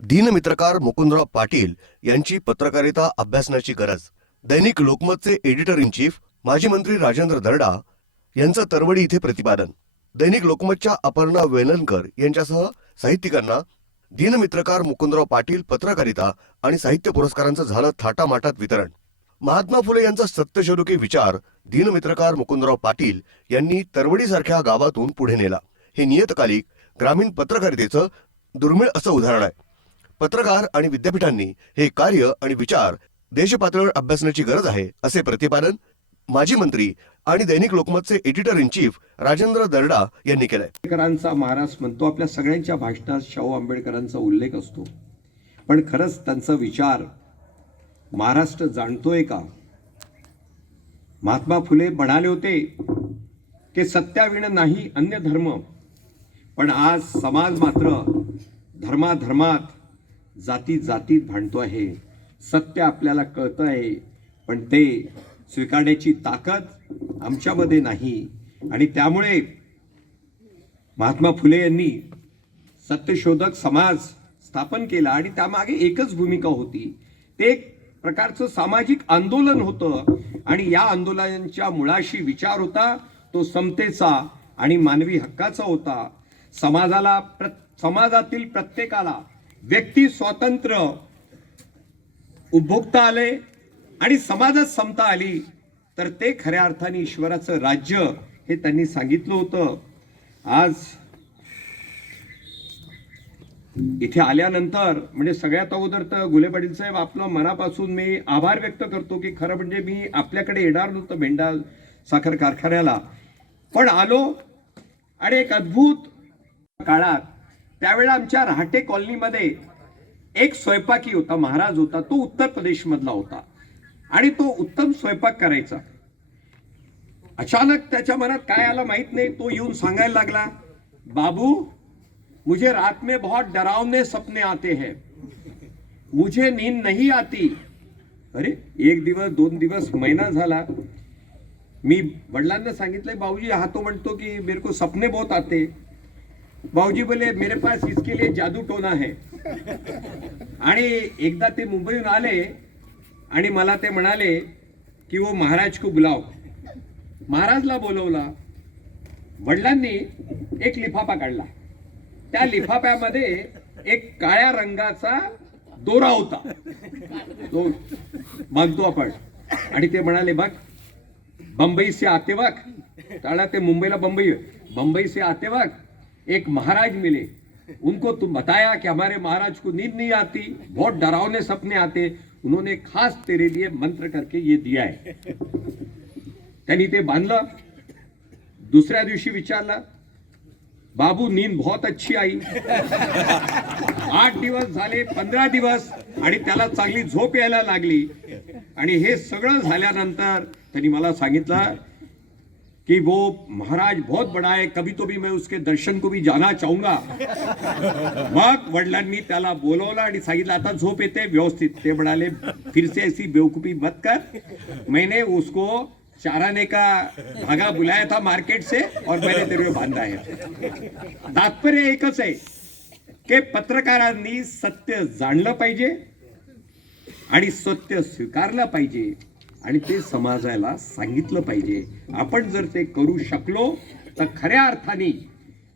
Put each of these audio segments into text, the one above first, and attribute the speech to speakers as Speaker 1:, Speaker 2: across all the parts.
Speaker 1: दीनमित्रकार मुकुंदराव पाटील यांची पत्रकारिता अभ्यासण्याची गरज. दैनिक लोकमतचे एडिटर इन चीफ माजी मंत्री राजेंद्र दर्डा यांचं तरवडी इथे प्रतिपादन. दैनिक लोकमतच्या अपर्णा वेलणकर यांच्यासह साहित्यिकांना दीनमित्रकार मुकुंदराव पाटील पत्रकारिता आणि साहित्य पुरस्कारांचं झालं थाटामाटात वितरण. महात्मा फुले यांचा सत्यशोधकी विचार दीनमित्रकार मुकुंदराव पाटील यांनी तरवडीसारख्या गावातून पुढे नेला. हे नियतकालिक ग्रामीण पत्रकारितेचं दुर्मिळ असं उदाहरण आहे. पत्रकार आणि विद्यापीठांनी हे कार्य आणि विचार देशपातळीवर अभ्यासण्याची गरज आहे असे प्रतिपादन माजी मंत्री आणि दैनिक लोकमतचे editor in chief Rajendra Darda यांनी केलंय.
Speaker 2: आंबेडकरांचा महाराज म्हणतो आपल्या सगळ्यांच्या भाषणात शाहू आंबेडकरांचा उल्लेख असतो. पण खरंच त्यांचा विचार महाराष्ट्र जाणतोय का? महात्मा फुले म्हणाले होते की सत्याविण नाही अन्य धर्म पण आज समाज मात्र धर्माधर्मात जाती जातीत भांडतो आहे. सत्य आपल्याला कळतं आहे. पण ते स्वीकारण्याची ताकद आमच्यामध्ये नाही. आणि त्यामुळे महात्मा फुले यांनी सत्यशोधक समाज स्थापन केला आणि त्यामागे एकच भूमिका होती. ते एक प्रकारचं सामाजिक आंदोलन होतं. आणि या आंदोलनाच्या मुळाशी विचार होता तो समतेचा आणि मानवी हक्काचा होता. समाजाला प्र समाजातील प्रत्येकाला व्यक्ती स्वातंत्र्य उपभोगता आले आणि समाजात समता आली तर ते खऱ्या अर्थाने ईश्वराचं राज्य हे त्यांनी सांगितलं होतं. आज इथे आल्यानंतर म्हणजे सगळ्यात अगोदर तर गुले पाटील साहेब आपलं मनापासून मी आभार व्यक्त करतो की खरं म्हणजे मी आपल्याकडे येणार नव्हतं भेंडा साखर कारखान्याला. पण आलो आणि एक अद्भुत काळात त्यावेळेला आमच्या रहाटे कॉलनीमध्ये एक स्वयंपाकी होता महाराज होता तो उत्तर प्रदेशमधला होता. आणि तो उत्तम स्वयंपाक करायचा. अचानक त्याच्या मनात काय आलं माहीत नाही तो येऊन सांगायला लागला बाबू मुझे रात में बहुत डरावने सपने आते हैं. मुझे नींद नहीं आती. अरे एक दिवस दोन दिवस महिना झाला. मी वडिलांना सांगितलंय भाऊजी हा तो म्हणतो की मेरे को सपने बहुत आते भाऊजी बोले मेरे पास इसके लिए जादू टोना है। आणि एकदा ते मुंबईहून आले आणि मला ते म्हणाले की वो महाराज को बुलाव. महाराजला बोलवला. वडिलांनी एक लिफाफा काढला. त्या लिफाफ्यामध्ये एक काळ्या रंगाचा दोरा होता. तो मागतो आपण. आणि ते म्हणाले बघ बंबई से आते वक्त ते मुंबईला बंबई बंबई से आते वक्त एक महाराज मिले। उनको तुम बताया कि हमारे महाराज को नींद नहीं आती बहुत डरावने सपने आते। उन्होंने खास तेरे लिए मंत्र करके ये दिया है। त्यांनी ते बांधलं दुसऱ्या दिवशी विचारलं बाबू नींद बहुत अच्छी आई। आठ दिवस झाले पंधरा दिवस आणि त्याला चांगली झोप यायला लागली. आणि हे सगळं झाल्यानंतर त्यांनी मला सांगितलं कि वो महाराज बहुत बड़ा है कभी तो भी मैं उसके दर्शन को भी जाना चाहूंगा। मग वडिलांनी त्याला बोलवलं आणि सांगितलं आता झोप येते व्यवस्थित ते म्हणाले फिर से ऐसी बेवकूफी मत कर. मैंने उसको चाराने का धागा बुलाया था मार्केट से और मैंने तेरे बांधा है। तात्पर्य एकच आहे की पत्रकारांनी सत्य जाणलं पाहिजे आणि सत्य स्वीकारलं पाहिजे. आणि ते समाजाला सांगितलं पाहिजे. आपण जर ते करू शकलो तर खऱ्या अर्थाने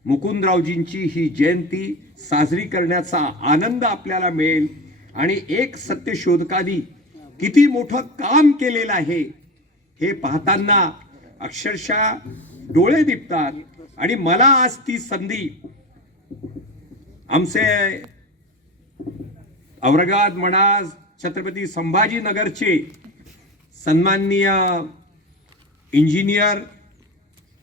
Speaker 2: मुकुंदरावजींची ही जयंती साजरी करण्याचा आनंद आपल्याला मिळेल. आणि एक सत्यशोधकानी किती मोठं काम केलेलं आहे हे पाहताना अक्षरशः डोळे दिपतात. आणि मला आज ती संधी आमचे औरंगाबाद म्हणा छत्रपती संभाजीनगरचे सन्माननीय इंजिनियर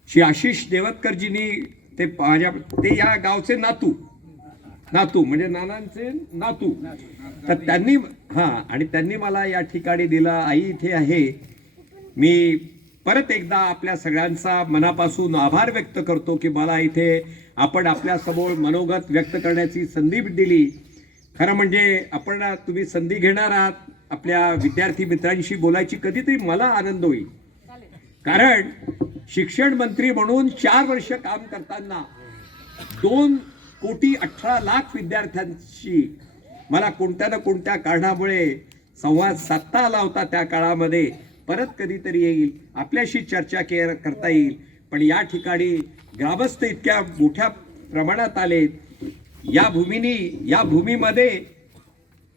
Speaker 2: श्री आशिष देवतकरजींनी ते माझ्या ते या गावचे नातू. नातू म्हणजे नानांचे नातू. तर त्यांनी हां आणि त्यांनी मला या ठिकाणी दिलं आई इथे आहे. मी परत एकदा आपल्या सगळ्यांचा मनापासून आभार व्यक्त करतो की मला इथे आपण आपल्यासमोर मनोगत व्यक्त करण्याची संधी दिली. खरं म्हणजे आपण तुम्ही संधी घेणार आहात. आपल्या विद्यार्थी मित्रांशी बोलायची कधीतरी मला आनंद होईल. कारण शिक्षण मंत्री म्हणून चार वर्ष काम करताना दोन कोटी अठरा लाख विद्यार्थ्यांशी मला कोणत्या ना कोणत्या कारणामुळे संवाद साधता आला होता त्या काळामध्ये परत कधीतरी येईल. आपल्याशी चर्चा के करता येईल. पण या ठिकाणी ग्रामस्थ इतक्या मोठ्या प्रमाणात आलेत. या भूमीनी या भूमीमध्ये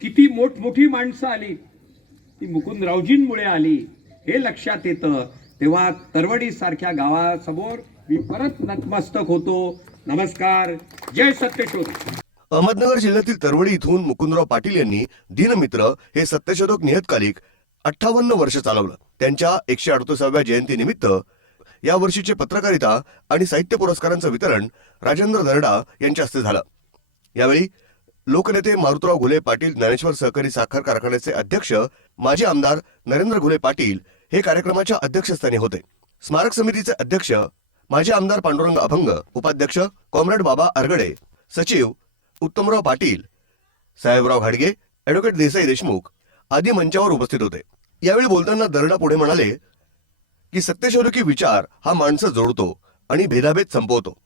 Speaker 2: किती मोठमोठी माणसं आली. ती मुकुंदरावजींमुळे आली. हे लक्षात येतं. तेव्हा तरवडी सारख्या गावासमोर मी परत नतमस्तक होतो. नमस्कार. जय सत्यशोध
Speaker 1: अहमदनगर जिल्ह्यातील तरवडी इथून मुकुंदराव पाटील यांनी दिनमित्र हे सत्यशोधक नियतकालिक अठ्ठावन्न वर्ष चालवलं. त्यांच्या एकशे अडतीसाव्या जयंतीनिमित्त या वर्षीचे पत्रकारिता आणि साहित्य पुरस्कारांचं वितरण राजेंद्र दर्डा यांच्या हस्ते झालं. यावेळी लोकनेते मारुतराव घुले पाटील ज्ञानेश्वर सहकारी साखर कारखान्याचे अध्यक्ष माजी आमदार नरेंद्र घुले पाटील हे कार्यक्रमाच्या अध्यक्षस्थानी होते. स्मारक समितीचे अध्यक्ष माजी आमदार पांडुरंग अभंग उपाध्यक्ष कॉम्रेड बाबा अरगडे सचिव उत्तमराव पाटील साहेबराव घाडगे ॲडव्होकेट देसाई देशमुख आदी मंचावर उपस्थित होते. यावेळी बोलताना दरडा पुढे म्हणाले की सत्यशोधकी विचार हा माणसं जोडतो आणि भेदाभेद संपवतो.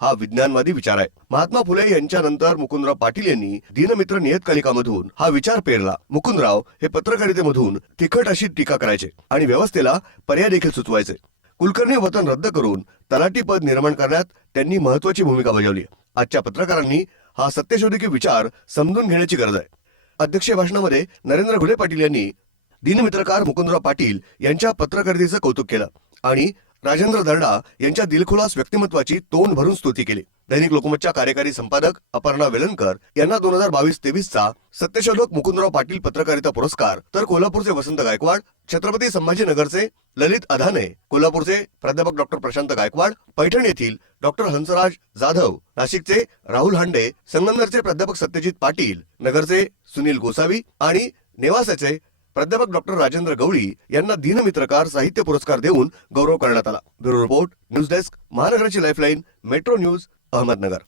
Speaker 1: हा विज्ञानवादी विचार आहे. महात्मा फुले यांच्यानंतर मुकुंदराव पाटील यांनी दिनमित्र नियतकालिकामधून हा विचार पेरला. मुकुंदराव हे पत्रकारितेमधून तिखट अशी टीका करायचे आणि व्यवस्थेला पर्याय देखील सुचवायचे. कुलकर्णी वतन रद्द करून तलाठी पद निर्माण करण्यात त्यांनी महत्वाची भूमिका बजावली आजच्या पत्रकारांनी हा सत्यशोधकी विचार समजून घेण्याची गरज आहे. अध्यक्षीय भाषणामध्ये नरेंद्र घुले पाटील यांनी दिनमित्रकार मुकुंदराव पाटील यांच्या पत्रकारितेचं कौतुक केलं आणि राजेंद्र दर्डा यांच्या दिलखुलास व्यक्तिमत्वाची तोंड भरून स्तुती केली. दैनिक लोकमतच्या कार्यकारी संपादक अपर्णा वेलणकर यांना दोन हजार बावीस तेवीसचा सत्यशोधक मुकुंदराव पाटील पत्रकारिता पुरस्कार तर कोल्हापूरचे वसंत गायकवाड छत्रपती संभाजीनगरचे ललित अधाने कोल्हापूरचे प्राध्यापक डॉक्टर प्रशांत गायकवाड पैठण येथील डॉक्टर हंसराज जाधव नाशिकचे राहुल हांडे संगमनेरचे प्राध्यापक सत्यजित पाटील नगरचे सुनील गोसावी आणि नेवासाचे प्राध्यापक डॉक्टर राजेंद्र गवळी यांना दिनमित्रकार साहित्य पुरस्कार देऊन गौरव करण्यात आला. ब्युरो रिपोर्ट न्यूज डेस्क महानगराची लाईफलाईन मेट्रो न्यूज अहमदनगर.